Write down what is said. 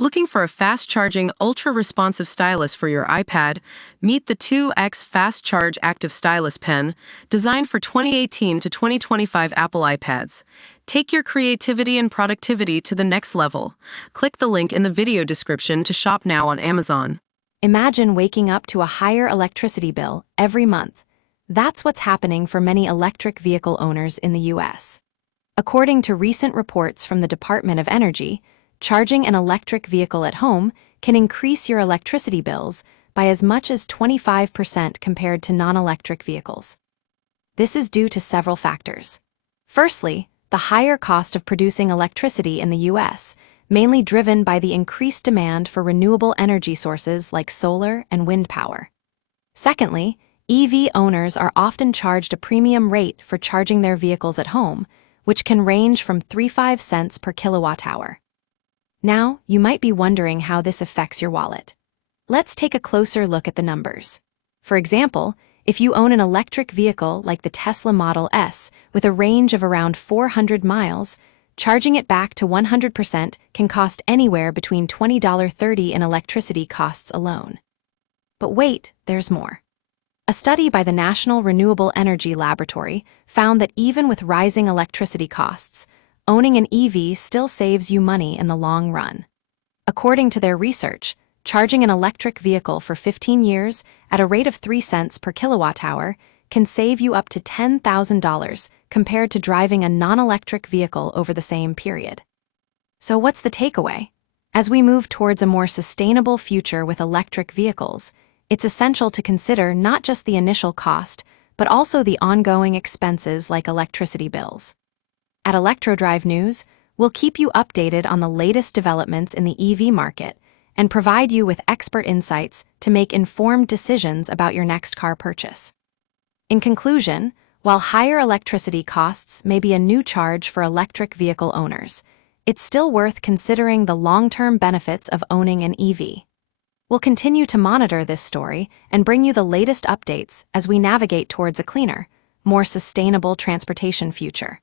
Looking for a fast-charging, ultra-responsive stylus for your iPad? Meet the 2X Fast Charge Active Stylus Pen, designed for 2018 to 2025 Apple iPads. Take your creativity and productivity to the next level. Click the link in the video description to shop now on Amazon. Imagine waking up to a higher electricity bill every month. That's what's happening for many electric vehicle owners in the US. According to recent reports from the Department of Energy, charging an electric vehicle at home can increase your electricity bills by as much as 25% compared to non-electric vehicles. This is due to several factors. Firstly, the higher cost of producing electricity in the US, mainly driven by the increased demand for renewable energy sources like solar and wind power. Secondly, EV owners are often charged a premium rate for charging their vehicles at home, which can range from 35 cents per kilowatt hour. Now, you might be wondering how this affects your wallet. Let's take a closer look at the numbers. For example, if you own an electric vehicle like the Tesla Model S with a range of around 400 miles, charging it back to 100% can cost anywhere between $20.30 in electricity costs alone. But wait, there's more. A study by the National Renewable Energy Laboratory found that even with rising electricity costs, owning an EV still saves you money in the long run. According to their research, charging an electric vehicle for 15 years at a rate of 3 cents per kilowatt hour can save you up to $10,000 compared to driving a non-electric vehicle over the same period. So what's the takeaway? As we move towards a more sustainable future with electric vehicles, it's essential to consider not just the initial cost, but also the ongoing expenses like electricity bills. At ElectroDrive News, we'll keep you updated on the latest developments in the EV market and provide you with expert insights to make informed decisions about your next car purchase. In conclusion, while higher electricity costs may be a new charge for electric vehicle owners, it's still worth considering the long-term benefits of owning an EV. We'll continue to monitor this story and bring you the latest updates as we navigate towards a cleaner, more sustainable transportation future.